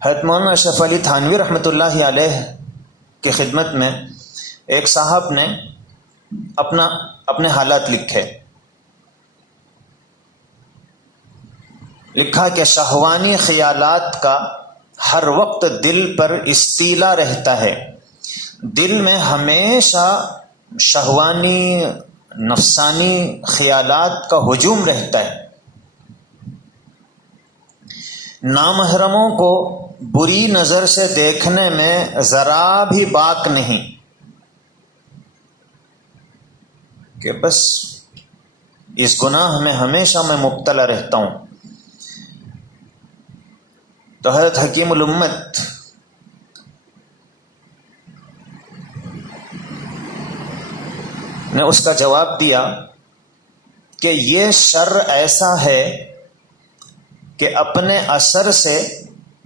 حضرت مولانا اشرف علی تھانوی رحمۃ اللہ علیہ کی خدمت میں ایک صاحب نے اپنے حالات لکھا کہ شہوانی خیالات کا ہر وقت دل پر استیلا رہتا ہے، دل میں ہمیشہ شہوانی نفسانی خیالات کا ہجوم رہتا ہے، نامحرموں کو بری نظر سے دیکھنے میں ذرا بھی باک نہیں کہ بس اس گناہ میں ہمیشہ میں مبتلا رہتا ہوں۔ تو حضرت حکیم الامت نے اس کا جواب دیا کہ یہ شر ایسا ہے کہ اپنے اثر سے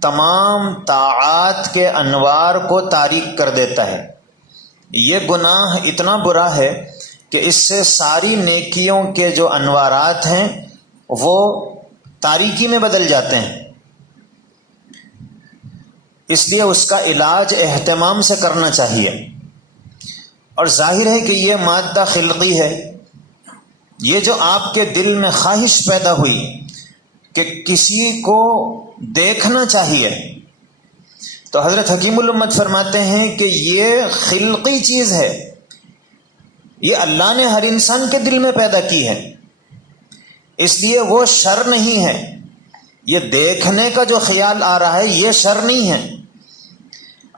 تمام طاعات کے انوار کو تاریک کر دیتا ہے، یہ گناہ اتنا برا ہے کہ اس سے ساری نیکیوں کے جو انوارات ہیں وہ تاریکی میں بدل جاتے ہیں، اس لیے اس کا علاج اہتمام سے کرنا چاہیے۔ اور ظاہر ہے کہ یہ مادہ خلقی ہے، یہ جو آپ کے دل میں خواہش پیدا ہوئی کہ کسی کو دیکھنا چاہیے، تو حضرت حکیم الامت فرماتے ہیں کہ یہ خلقی چیز ہے، یہ اللہ نے ہر انسان کے دل میں پیدا کی ہے، اس لیے وہ شر نہیں ہے۔ یہ دیکھنے کا جو خیال آ رہا ہے یہ شر نہیں ہے۔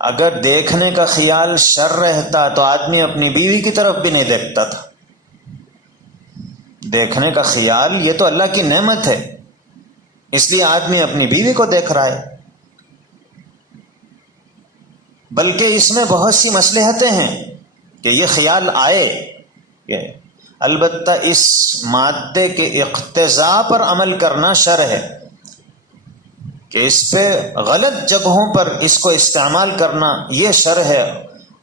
اگر دیکھنے کا خیال شر رہتا تو آدمی اپنی بیوی کی طرف بھی نہیں دیکھتا تھا۔ دیکھنے کا خیال یہ تو اللہ کی نعمت ہے، اس لیے آدمی اپنی بیوی کو دیکھ رہا ہے، بلکہ اس میں بہت سی مصلحتیں ہیں کہ یہ خیال آئے کہ البتہ اس مادے کے اقتضاء پر عمل کرنا شر ہے، کہ اس پہ غلط جگہوں پر اس کو استعمال کرنا یہ شر ہے،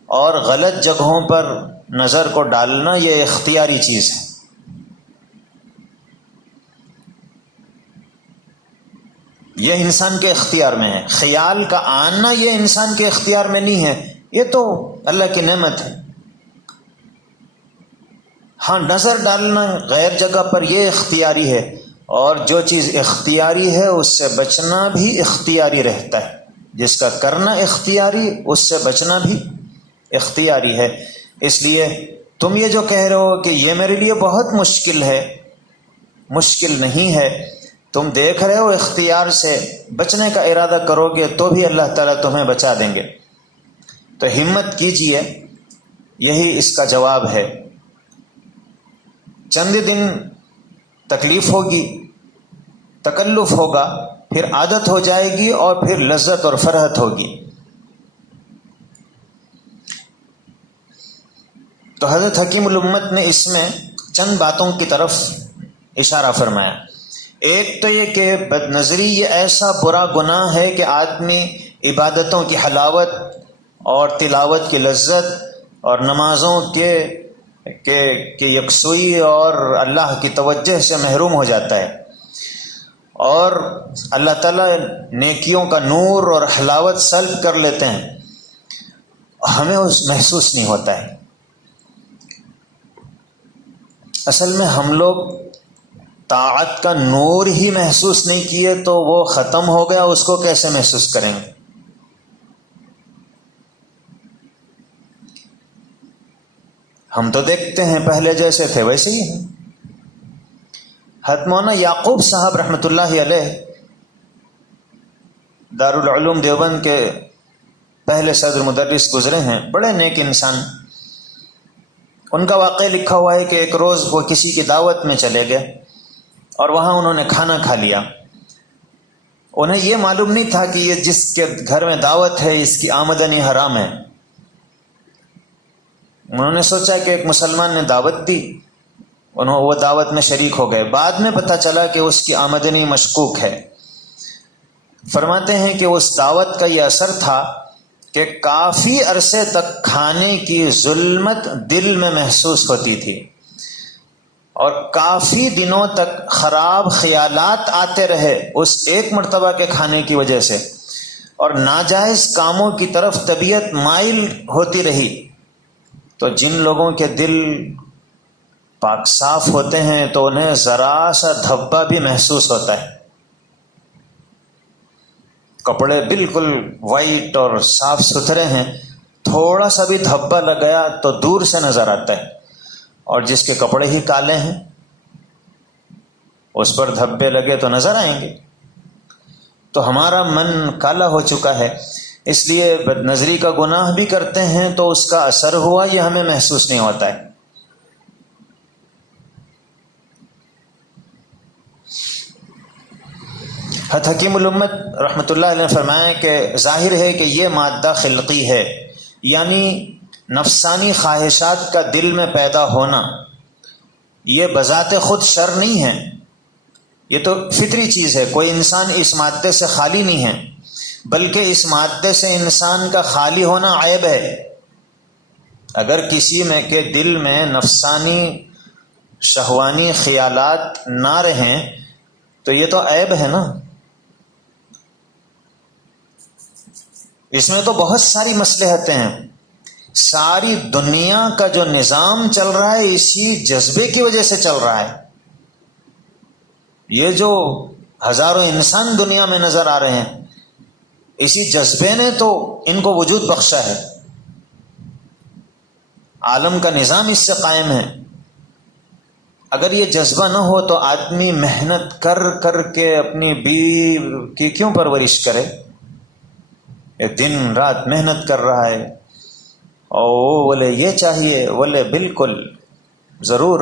اور غلط جگہوں پر نظر کو ڈالنا یہ اختیاری چیز ہے۔ یہ انسان کے اختیار میں ہے، خیال کا آنا یہ انسان کے اختیار میں نہیں ہے، یہ تو اللہ کی نعمت ہے۔ ہاں، نظر ڈالنا غیر جگہ پر یہ اختیاری ہے، اور جو چیز اختیاری ہے اس سے بچنا بھی اختیاری رہتا ہے، جس کا کرنا اختیاری اس سے بچنا بھی اختیاری ہے۔ اس لیے تم یہ جو کہہ رہے ہو کہ یہ میرے لیے بہت مشکل ہے، مشکل نہیں ہے، تم دیکھ رہے ہو اختیار سے بچنے کا ارادہ کرو گے تو بھی اللہ تعالیٰ تمہیں بچا دیں گے۔ تو ہمت کیجئے، یہی اس کا جواب ہے۔ چند دن تکلیف ہوگی، تکلف ہوگا، پھر عادت ہو جائے گی، اور پھر لذت اور فرحت ہوگی۔ تو حضرت حکیم الامت نے اس میں چند باتوں کی طرف اشارہ فرمایا۔ ایک تو یہ کہ بد نظری یہ ایسا برا گناہ ہے کہ آدمی عبادتوں کی حلاوت اور تلاوت کی لذت اور نمازوں کے یکسوئی اور اللہ کی توجہ سے محروم ہو جاتا ہے، اور اللہ تعالیٰ نیکیوں کا نور اور حلاوت سلب کر لیتے ہیں، ہمیں اس محسوس نہیں ہوتا ہے۔ اصل میں ہم لوگ طاعت کا نور ہی محسوس نہیں کیے تو وہ ختم ہو گیا، اس کو کیسے محسوس کریں گے؟ ہم تو دیکھتے ہیں پہلے جیسے تھے ویسے ہی ہیں۔ حضرت مولانا یعقوب صاحب رحمۃ اللہ علیہ دارالعلوم دیوبند کے پہلے صدر مدرس گزرے ہیں، بڑے نیک انسان۔ ان کا واقعہ لکھا ہوا ہے کہ ایک روز وہ کسی کی دعوت میں چلے گئے اور وہاں انہوں نے کھانا کھا لیا۔ انہیں یہ معلوم نہیں تھا کہ یہ جس کے گھر میں دعوت ہے اس کی آمدنی حرام ہے۔ انہوں نے سوچا کہ ایک مسلمان نے دعوت دی، وہ دعوت میں شریک ہو گئے۔ بعد میں پتہ چلا کہ اس کی آمدنی مشکوک ہے۔ فرماتے ہیں کہ اس دعوت کا یہ اثر تھا کہ کافی عرصے تک کھانے کی ظلمت دل میں محسوس ہوتی تھی، اور کافی دنوں تک خراب خیالات آتے رہے اس ایک مرتبہ کے کھانے کی وجہ سے۔ اور ناجائز کاموں کی طرف طبیعت مائل ہوتی رہی تو جن لوگوں کے دل پاک صاف ہوتے ہیں تو انہیں ذرا سا دھبا بھی محسوس ہوتا ہے. کپڑے بالکل وائٹ اور صاف ستھرے ہیں، تھوڑا سا بھی دھبا لگ گیا تو دور سے نظر آتا ہے، اور جس کے کپڑے ہی کالے ہیں اس پر دھبے لگے تو نظر آئیں گے. تو ہمارا من کالا ہو چکا ہے، اس لیے بد نظری کا گناہ بھی کرتے ہیں تو اس کا اثر ہوا یہ ہمیں محسوس نہیں ہوتا ہے. حضرت حکیم الامت رحمۃ اللہ علیہ نے فرمایا کہ ظاہر ہے کہ یہ مادہ خلقی ہے، یعنی نفسانی خواہشات کا دل میں پیدا ہونا یہ بذات خود شر نہیں ہے، یہ تو فطری چیز ہے. کوئی انسان اس مادے سے خالی نہیں ہے، بلکہ اس مادے سے انسان کا خالی ہونا عیب ہے. اگر کسی میں کے دل میں نفسانی شہوانی خیالات نہ رہیں تو یہ تو عیب ہے نا. اس میں تو بہت ساری مصلحتیں ہیں. ساری دنیا کا جو نظام چل رہا ہے اسی جذبے کی وجہ سے چل رہا ہے. یہ جو ہزاروں انسان دنیا میں نظر آ رہے ہیں اسی جذبے نے تو ان کو وجود بخشا ہے. عالم کا نظام اس سے قائم ہے. اگر یہ جذبہ نہ ہو تو آدمی محنت کر کر کے اپنی بیوی کی کیوں پرورش کرے؟ یہ دن رات محنت کر رہا ہے اور وہ بولے یہ چاہیے، بولے بالکل ضرور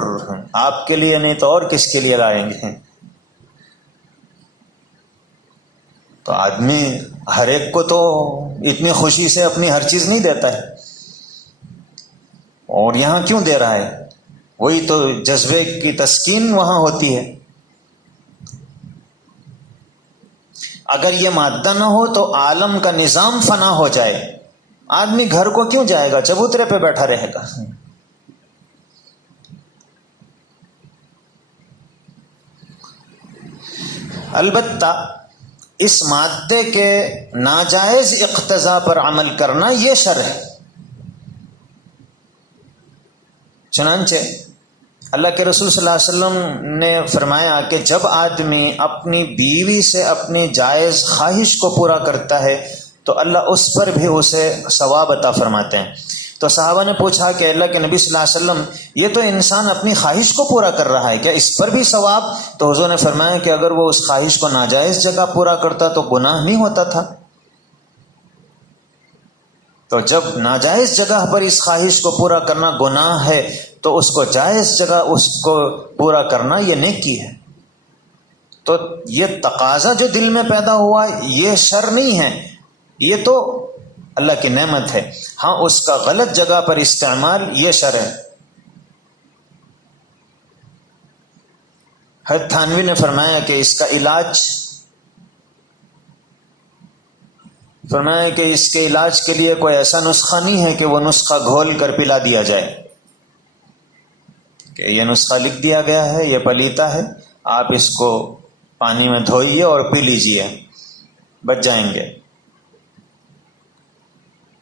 آپ کے لیے نہیں تو اور کس کے لیے لائیں گے. تو آدمی ہر ایک کو تو اتنی خوشی سے اپنی ہر چیز نہیں دیتا ہے، اور یہاں کیوں دے رہا ہے؟ وہی تو جذبے کی تسکین وہاں ہوتی ہے. اگر یہ مادہ نہ ہو تو عالم کا نظام فنا ہو جائے. آدمی گھر کو کیوں جائے گا؟ چبوترے پہ بیٹھا رہے گا. البتہ اس مادے کے ناجائز اقتضاء پر عمل کرنا یہ شر ہے. چنانچہ اللہ کے رسول صلی اللہ علیہ وسلم نے فرمایا کہ جب آدمی اپنی بیوی سے اپنی جائز خواہش کو پورا کرتا ہے تو اللہ اس پر بھی اسے ثواب عطا فرماتے ہیں. تو صحابہ نے پوچھا کہ اللہ کے نبی صلی اللہ علیہ وسلم یہ تو انسان اپنی خواہش کو پورا کر رہا ہے، کیا اس پر بھی ثواب؟ تو حضور نے فرمایا کہ اگر وہ اس خواہش کو ناجائز جگہ پورا کرتا تو گناہ نہیں ہوتا تھا. تو جب ناجائز جگہ پر اس خواہش کو پورا کرنا گناہ ہے تو اس کو جائز جگہ اس کو پورا کرنا یہ نیکی ہے. تو یہ تقاضا جو دل میں پیدا ہوا یہ شر نہیں ہے، یہ تو اللہ کی نعمت ہے. ہاں اس کا غلط جگہ پر استعمال یہ شر ہے. حضرت تھانوی نے فرمایا کہ اس کا علاج، فرمایا کہ اس کے علاج کے لیے کوئی ایسا نسخہ نہیں ہے کہ وہ نسخہ گھول کر پلا دیا جائے کہ یہ نسخہ لکھ دیا گیا ہے، یہ پلیتا ہے، آپ اس کو پانی میں دھوئیے اور پی لیجئے، بچ جائیں گے.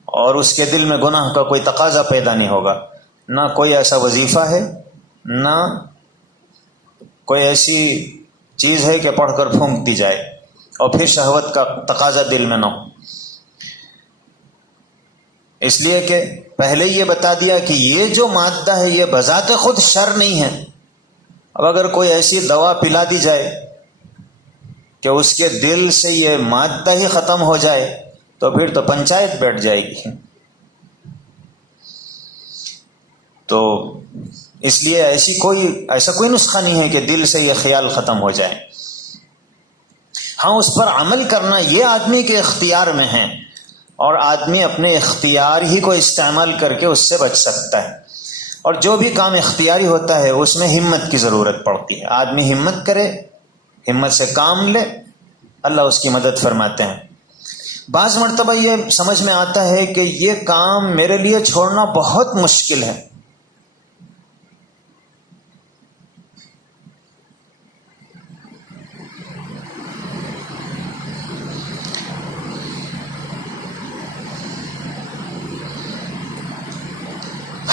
اور اس کے دل میں گناہ کا کوئی تقاضا پیدا نہیں ہوگا. نہ کوئی ایسا وظیفہ ہے، نہ کوئی ایسی چیز ہے کہ پڑھ کر پھونک دی جائے اور پھر شہوت کا تقاضا دل میں نہ ہو. اس لیے کہ پہلے یہ بتا دیا کہ یہ جو مادہ ہے یہ بذات خود شر نہیں ہے. اب اگر کوئی ایسی دوا پلا دی جائے کہ اس کے دل سے یہ مادہ ہی ختم ہو جائے تو پھر تو پنچایت بیٹھ جائے گی. تو اس لیے ایسا کوئی نسخہ نہیں ہے کہ دل سے یہ خیال ختم ہو جائے. ہاں اس پر عمل کرنا یہ آدمی کے اختیار میں ہے، اور آدمی اپنے اختیار ہی کو استعمال کر کے اس سے بچ سکتا ہے. اور جو بھی کام اختیاری ہوتا ہے اس میں ہمت کی ضرورت پڑتی ہے. آدمی ہمت کرے، ہمت سے کام لے، اللہ اس کی مدد فرماتے ہیں. بعض مرتبہ یہ سمجھ میں آتا ہے کہ یہ کام میرے لیے چھوڑنا بہت مشکل ہے.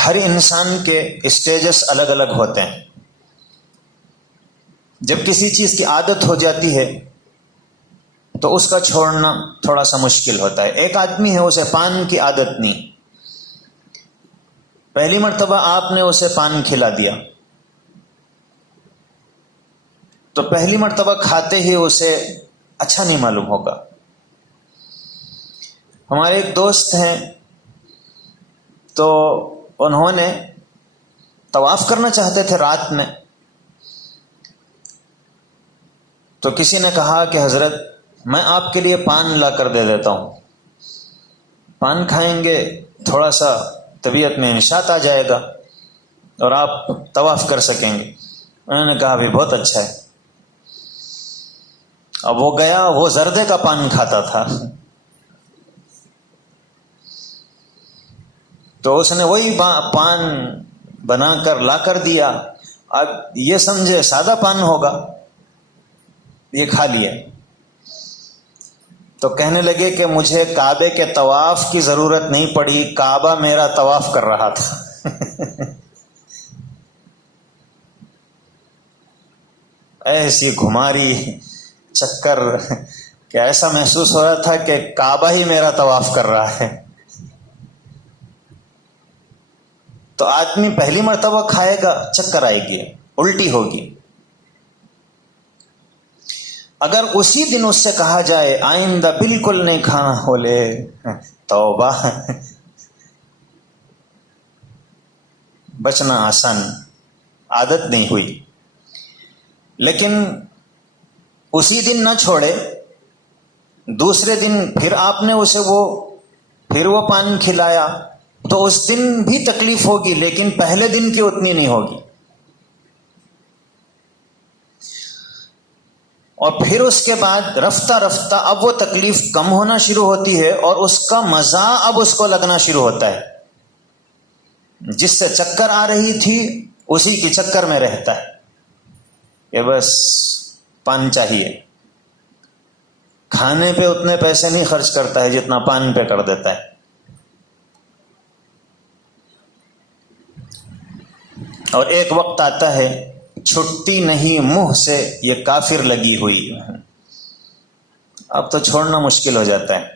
ہر انسان کے اسٹیجز الگ الگ ہوتے ہیں. جب کسی چیز کی عادت ہو جاتی ہے تو اس کا چھوڑنا تھوڑا سا مشکل ہوتا ہے. ایک آدمی ہے اسے پان کی عادت نہیں، پہلی مرتبہ آپ نے اسے پان کھلا دیا تو پہلی مرتبہ کھاتے ہی اسے اچھا نہیں معلوم ہوگا. ہمارے ایک دوست ہیں تو انہوں نے طواف کرنا چاہتے تھے رات میں، تو کسی نے کہا کہ حضرت میں آپ کے لیے پان لا کر دے دیتا ہوں، پان کھائیں گے تھوڑا سا طبیعت میں نشاط آ جائے گا اور آپ طواف کر سکیں گے. انہوں نے کہا بھی بہت اچھا ہے. اب وہ گیا، وہ زردے کا پان کھاتا تھا تو اس نے وہی پان بنا کر لا کر دیا. اب یہ سمجھے سادہ پان ہوگا، یہ کھا لیا. تو کہنے لگے کہ مجھے کعبے کے طواف کی ضرورت نہیں پڑی، کعبہ میرا طواف کر رہا تھا. ایسی گھماری چکر کہ ایسا محسوس ہو رہا تھا کہ کعبہ ہی میرا طواف کر رہا ہے. تو آدمی پہلی مرتبہ کھائے گا چکر آئے گی، الٹی ہوگی. اگر اسی دن اس سے کہا جائے آئندہ بالکل نہیں کھانا، بولے توبہ. بچنا آسان، عادت نہیں ہوئی. لیکن اسی دن نہ چھوڑے، دوسرے دن پھر آپ نے اسے پھر وہ پان کھلایا تو اس دن بھی تکلیف ہوگی، لیکن پہلے دن کی اتنی نہیں ہوگی. اور پھر اس کے بعد رفتہ رفتہ اب وہ تکلیف کم ہونا شروع ہوتی ہے اور اس کا مزہ اب اس کو لگنا شروع ہوتا ہے. جس سے چکر آ رہی تھی اسی کی چکر میں رہتا ہے کہ بس پان چاہیے. کھانے پہ اتنے پیسے نہیں خرچ کرتا ہے جتنا پان پہ کر دیتا ہے. اور ایک وقت آتا ہے چھٹتی نہیں منہ سے یہ کافر لگی ہوئی، اب تو چھوڑنا مشکل ہو جاتا ہے.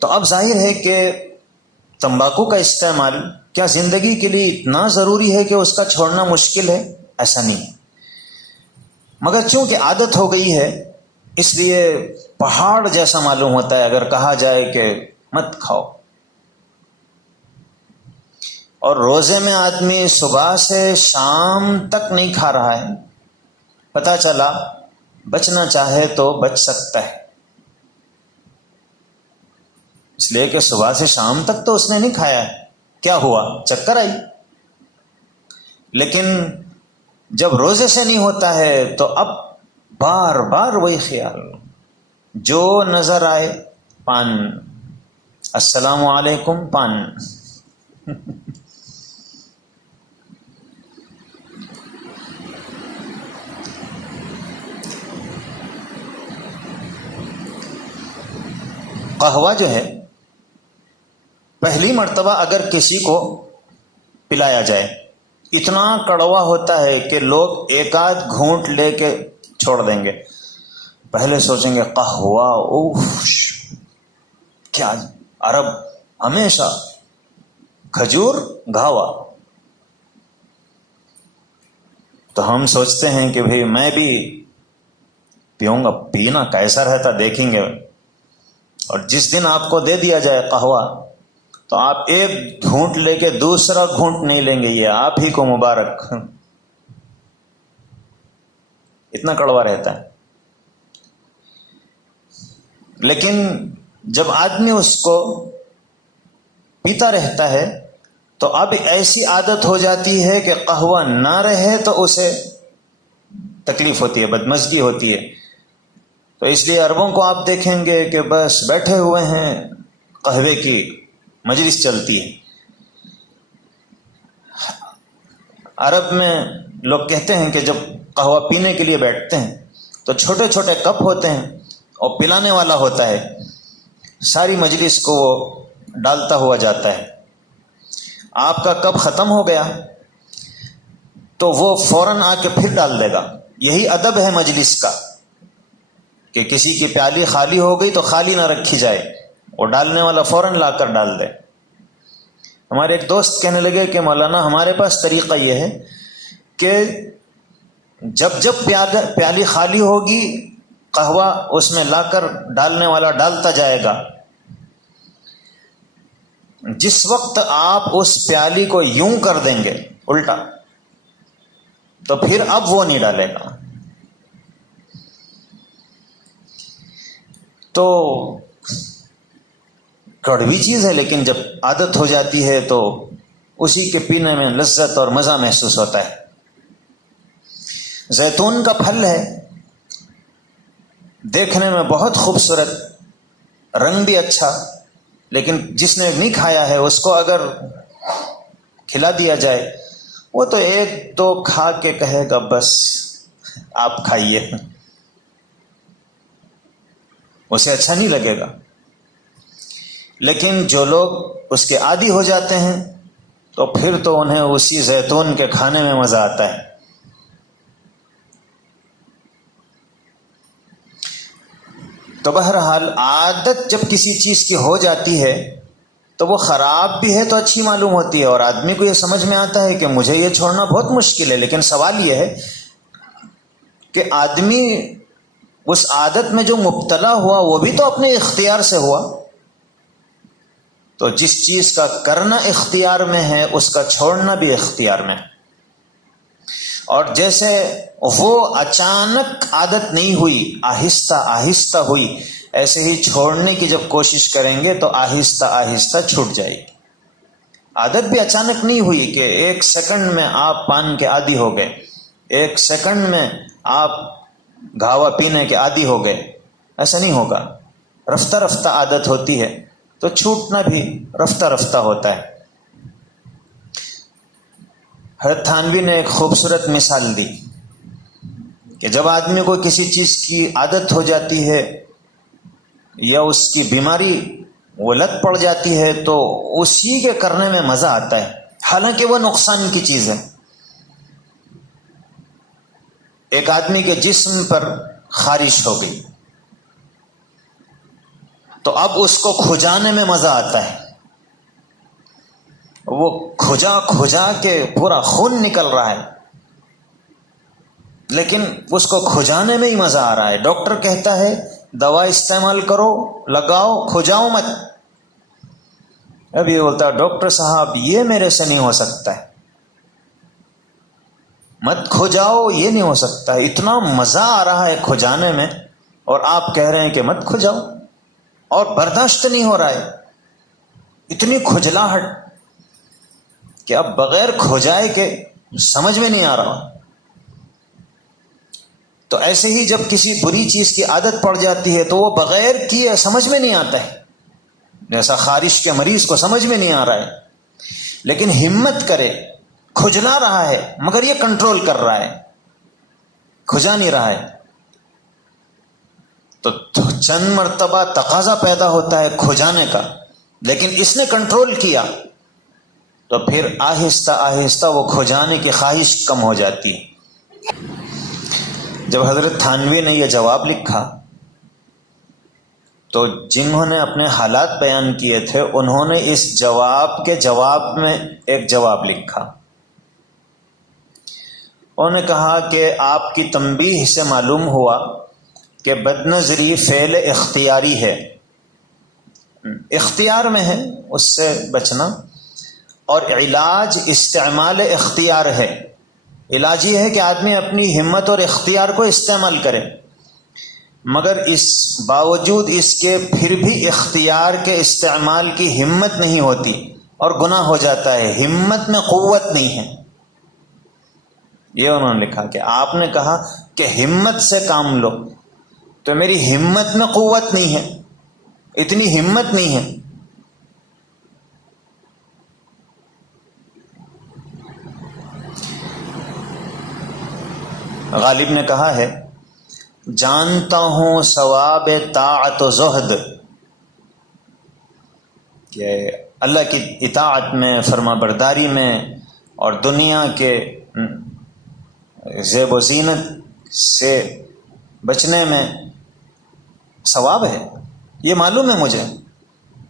تو اب ظاہر ہے کہ تمباکو کا استعمال کیا زندگی کے لیے اتنا ضروری ہے کہ اس کا چھوڑنا مشکل ہے؟ ایسا نہیں. مگر چونکہ عادت ہو گئی ہے اس لیے پہاڑ جیسا معلوم ہوتا ہے اگر کہا جائے کہ مت کھاؤ. اور روزے میں آدمی صبح سے شام تک نہیں کھا رہا ہے، پتہ چلا بچنا چاہے تو بچ سکتا ہے، اس لیے کہ صبح سے شام تک تو اس نے نہیں کھایا ہے. کیا ہوا؟ چکر آئی. لیکن جب روزے سے نہیں ہوتا ہے تو اب بار بار وہی خیال، جو نظر آئے پان، السلام علیکم پان. قہوہ جو ہے پہلی مرتبہ اگر کسی کو پلایا جائے اتنا کڑوا ہوتا ہے کہ لوگ ایک آدھ گھونٹ لے کے چھوڑ دیں گے. پہلے سوچیں گے قہوہ، اوف کیا، عرب ہمیشہ کھجور گھاوا. تو ہم سوچتے ہیں کہ بھئی میں بھی پیوں گا، پینا کیسا رہتا دیکھیں گے. اور جس دن آپ کو دے دیا جائے قہوہ تو آپ ایک گھونٹ لے کے دوسرا گھونٹ نہیں لیں گے، یہ آپ ہی کو مبارک. اتنا کڑوا رہتا ہے. لیکن جب آدمی اس کو پیتا رہتا ہے تو اب ایسی عادت ہو جاتی ہے کہ قہوہ نہ رہے تو اسے تکلیف ہوتی ہے، بدمزگی ہوتی ہے. تو اس لیے عربوں کو آپ دیکھیں گے کہ بس بیٹھے ہوئے ہیں، قہوے کی مجلس چلتی ہے. عرب میں لوگ کہتے ہیں کہ جب قہوہ پینے کے لیے بیٹھتے ہیں تو چھوٹے چھوٹے کپ ہوتے ہیں اور پلانے والا ہوتا ہے. ساری مجلس کو وہ ڈالتا ہوا جاتا ہے. آپ کا کپ ختم ہو گیا تو وہ فوراً آ کے پھر ڈال دے گا. یہی ادب ہے مجلس کا کہ کسی کی پیالی خالی ہو گئی تو خالی نہ رکھی جائے، وہ ڈالنے والا فوراً لا کر ڈال دے. ہمارے ایک دوست کہنے لگے کہ مولانا ہمارے پاس طریقہ یہ ہے کہ جب جب پیالی خالی ہوگی قہوہ اس میں لا کر ڈالنے والا ڈالتا جائے گا. جس وقت آپ اس پیالی کو یوں کر دیں گے الٹا تو پھر اب وہ نہیں ڈالے گا. تو کڑوی چیز ہے لیکن جب عادت ہو جاتی ہے تو اسی کے پینے میں لذت اور مزہ محسوس ہوتا ہے. زیتون کا پھل ہے، دیکھنے میں بہت خوبصورت، رنگ بھی اچھا، لیکن جس نے نہیں کھایا ہے اس کو اگر کھلا دیا جائے وہ تو ایک دو کھا کے کہے گا بس آپ کھائیے، اسے اچھا نہیں لگے گا. لیکن جو لوگ اس کے عادی ہو جاتے ہیں تو پھر تو انہیں اسی زیتون کے کھانے میں مزہ آتا ہے. تو بہرحال عادت جب کسی چیز کی ہو جاتی ہے تو وہ خراب بھی ہے تو اچھی معلوم ہوتی ہے، اور آدمی کو یہ سمجھ میں آتا ہے کہ مجھے یہ چھوڑنا بہت مشکل ہے. لیکن سوال یہ ہے کہ آدمی اس عادت میں جو مبتلا ہوا وہ بھی تو اپنے اختیار سے ہوا. تو جس چیز کا کرنا اختیار میں ہے اس کا چھوڑنا بھی اختیار میں ہے. اور جیسے وہ اچانک عادت نہیں ہوئی، آہستہ آہستہ ہوئی، ایسے ہی چھوڑنے کی جب کوشش کریں گے تو آہستہ آہستہ چھوٹ جائے گی. عادت بھی اچانک نہیں ہوئی کہ ایک سیکنڈ میں آپ پان کے عادی ہو گئے، ایک سیکنڈ میں آپ گھاوا پینے کے عادی ہو گئے. ایسا نہیں ہوگا. رفتہ رفتہ عادت ہوتی ہے تو چھوٹنا بھی رفتہ رفتہ ہوتا ہے. حضرت تھانوی نے ایک خوبصورت مثال دی کہ جب آدمی کو کسی چیز کی عادت ہو جاتی ہے یا اس کی بیماری وہ لت پڑ جاتی ہے تو اسی کے کرنے میں مزہ آتا ہے، حالانکہ وہ نقصان کی چیز ہے. ایک آدمی کے جسم پر خارش ہو گئی تو اب اس کو کھجانے میں مزہ آتا ہے. وہ کھجا کھجا کے پورا خون نکل رہا ہے لیکن اس کو کھجانے میں ہی مزہ آ رہا ہے. ڈاکٹر کہتا ہے دوا استعمال کرو، لگاؤ، کھجاؤ مت. اب یہ بولتا ہے ڈاکٹر صاحب یہ میرے سے نہیں ہو سکتا ہے، مت کھجاؤ، یہ نہیں ہو سکتا ہے، اتنا مزہ آ رہا ہے کھجانے میں اور آپ کہہ رہے ہیں کہ مت کھجاؤ، اور برداشت نہیں ہو رہا ہے، اتنی کھجلاہٹ کہ اب بغیر کھجائے کے سمجھ میں نہیں آ رہا. تو ایسے ہی جب کسی بری چیز کی عادت پڑ جاتی ہے تو وہ بغیر کیے سمجھ میں نہیں آتا ہے. جیسا خارش کے مریض کو سمجھ میں نہیں آ رہا ہے لیکن ہمت کرے، کھجلا رہا ہے مگر یہ کنٹرول کر رہا ہے، کھجا نہیں رہا ہے. تو چند مرتبہ تقاضا پیدا ہوتا ہے کھجانے کا، لیکن اس نے کنٹرول کیا تو پھر آہستہ آہستہ وہ کھجانے کی خواہش کم ہو جاتی ہے. جب حضرت تھانوی نے یہ جواب لکھا تو جنہوں نے اپنے حالات بیان کیے تھے انہوں نے اس جواب کے جواب میں ایک جواب لکھا. انہوں نے کہا کہ آپ کی تنبیہ سے معلوم ہوا کہ بدنظری فعل اختیاری ہے، اختیار میں ہے اس سے بچنا، اور علاج استعمال اختیار ہے. علاج یہ ہے کہ آدمی اپنی ہمت اور اختیار کو استعمال کرے، مگر اس باوجود اس کے پھر بھی اختیار کے استعمال کی ہمت نہیں ہوتی اور گناہ ہو جاتا ہے. ہمت میں قوت نہیں ہے. یہ انہوں نے لکھا کہ آپ نے کہا کہ ہمت سے کام لو، تو میری ہمت میں قوت نہیں ہے، اتنی ہمت نہیں ہے. غالب نے کہا ہے جانتا ہوں ثواب طاعت و زہد، کہ اللہ کی اطاعت میں، فرما برداری میں اور دنیا کے زیب و زینت سے بچنے میں ثواب ہے. یہ معلوم ہے مجھے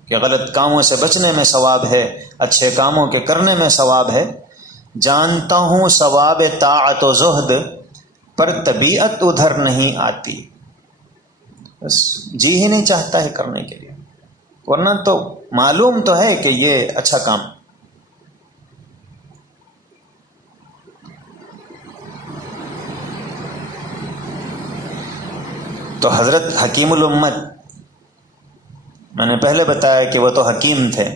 کہ غلط کاموں سے بچنے میں ثواب ہے، اچھے کاموں کے کرنے میں ثواب ہے. جانتا ہوں ثواب طاعت و زہد، پر طبیعت ادھر نہیں آتی، بس جی ہی نہیں چاہتا ہے کرنے کے لیے، ورنہ تو معلوم تو ہے کہ یہ اچھا کام. تو حضرت حکیم الامت، میں نے پہلے بتایا کہ وہ تو حکیم تھے،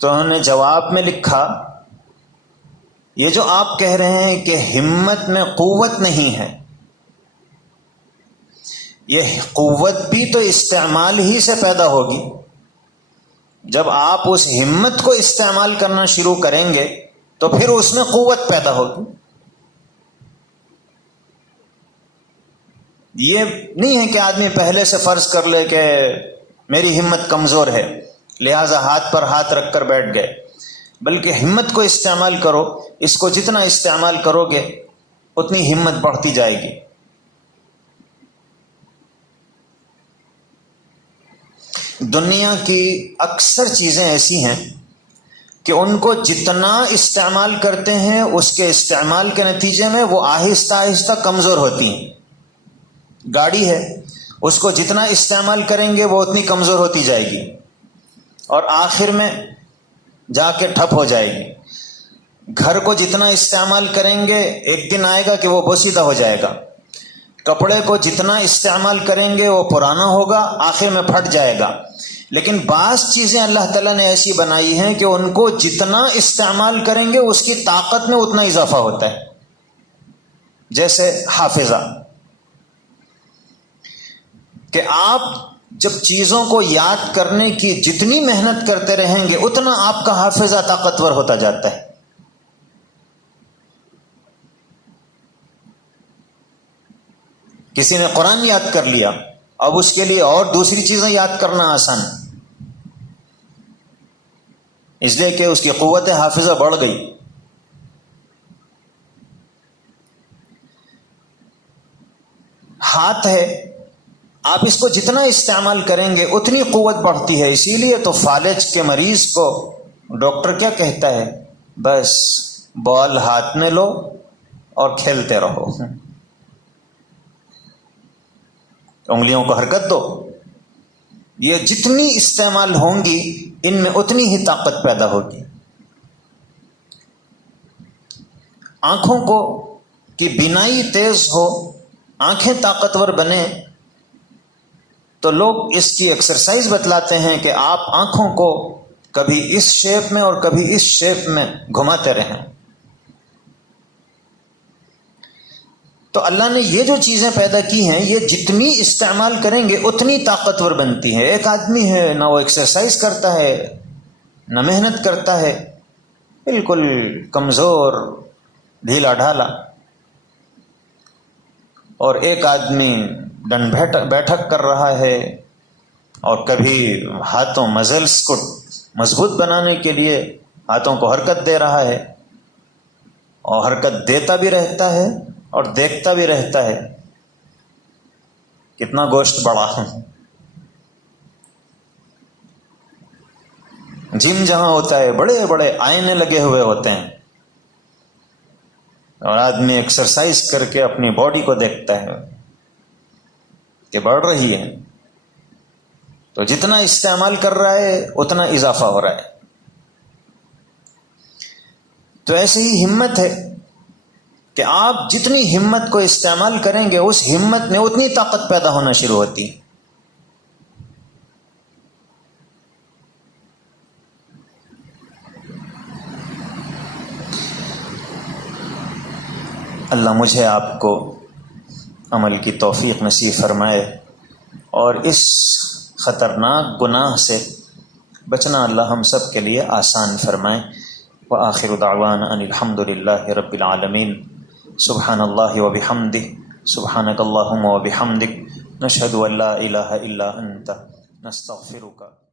تو انہوں نے جواب میں لکھا، یہ جو آپ کہہ رہے ہیں کہ ہمت میں قوت نہیں ہے، یہ قوت بھی تو استعمال ہی سے پیدا ہوگی. جب آپ اس ہمت کو استعمال کرنا شروع کریں گے تو پھر اس میں قوت پیدا ہوگی. یہ نہیں ہے کہ آدمی پہلے سے فرض کر لے کہ میری ہمت کمزور ہے لہذا ہاتھ پر ہاتھ رکھ کر بیٹھ گئے، بلکہ ہمت کو استعمال کرو. اس کو جتنا استعمال کرو گے اتنی ہمت بڑھتی جائے گی. دنیا کی اکثر چیزیں ایسی ہیں کہ ان کو جتنا استعمال کرتے ہیں اس کے استعمال کے نتیجے میں وہ آہستہ آہستہ کمزور ہوتی ہیں. گاڑی ہے، اس کو جتنا استعمال کریں گے وہ اتنی کمزور ہوتی جائے گی اور آخر میں جا کے ٹھپ ہو جائے گی. گھر کو جتنا استعمال کریں گے ایک دن آئے گا کہ وہ بوسیدہ ہو جائے گا. کپڑے کو جتنا استعمال کریں گے وہ پرانا ہوگا، آخر میں پھٹ جائے گا. لیکن بعض چیزیں اللہ تعالیٰ نے ایسی بنائی ہیں کہ ان کو جتنا استعمال کریں گے اس کی طاقت میں اتنا اضافہ ہوتا ہے. جیسے حافظہ، کہ آپ جب چیزوں کو یاد کرنے کی جتنی محنت کرتے رہیں گے اتنا آپ کا حافظہ طاقتور ہوتا جاتا ہے. کسی نے قرآن یاد کر لیا، اب اس کے لیے اور دوسری چیزیں یاد کرنا آسان، اس لیے کہ اس کی قوت حافظہ بڑھ گئی. ہاتھ ہے، آپ اس کو جتنا استعمال کریں گے اتنی قوت بڑھتی ہے. اسی لیے تو فالج کے مریض کو ڈاکٹر کیا کہتا ہے؟ بس بال ہاتھ میں لو اور کھیلتے رہو، انگلیوں کو حرکت دو. یہ جتنی استعمال ہوں گی ان میں اتنی ہی طاقت پیدا ہوگی. آنکھوں کو کی بینائی تیز ہو، آنکھیں طاقتور بنے، تو لوگ اس کی ایکسرسائز بتلاتے ہیں کہ آپ آنکھوں کو کبھی اس شیپ میں اور کبھی اس شیپ میں گھماتے رہیں. تو اللہ نے یہ جو چیزیں پیدا کی ہیں یہ جتنی استعمال کریں گے اتنی طاقتور بنتی ہیں. ایک آدمی ہے نہ وہ ایکسرسائز کرتا ہے نہ محنت کرتا ہے، بالکل کمزور ڈھیلا ڈھالا، اور ایک آدمی ڈنڈ بیٹھک کر رہا ہے اور کبھی ہاتھوں مزلس کو مضبوط بنانے کے لیے ہاتھوں کو حرکت دے رہا ہے، اور حرکت دیتا بھی رہتا ہے اور دیکھتا بھی رہتا ہے کتنا گوشت بڑا. جم جہاں ہوتا ہے بڑے بڑے آئینے لگے ہوئے ہوتے ہیں اور آدمی ایکسرسائز کر کے اپنی باڈی کو دیکھتا ہے کہ بڑھ رہی ہے. تو جتنا استعمال کر رہا ہے اتنا اضافہ ہو رہا ہے. تو ایسے ہی ہمت ہے کہ آپ جتنی ہمت کو استعمال کریں گے اس ہمت میں اتنی طاقت پیدا ہونا شروع ہوتی. اللہ مجھے آپ کو عمل کی توفیق نصیب فرمائے اور اس خطرناک گناہ سے بچنا اللہ ہم سب کے لیے آسان فرمائے. وآخر دعوانا ان الحمد للہ رب العالمین. سبحان اللہ وبحمدہ، سبحانک اللہم وبحمدک، نشہد ان لا الہ الا انت نستغفرک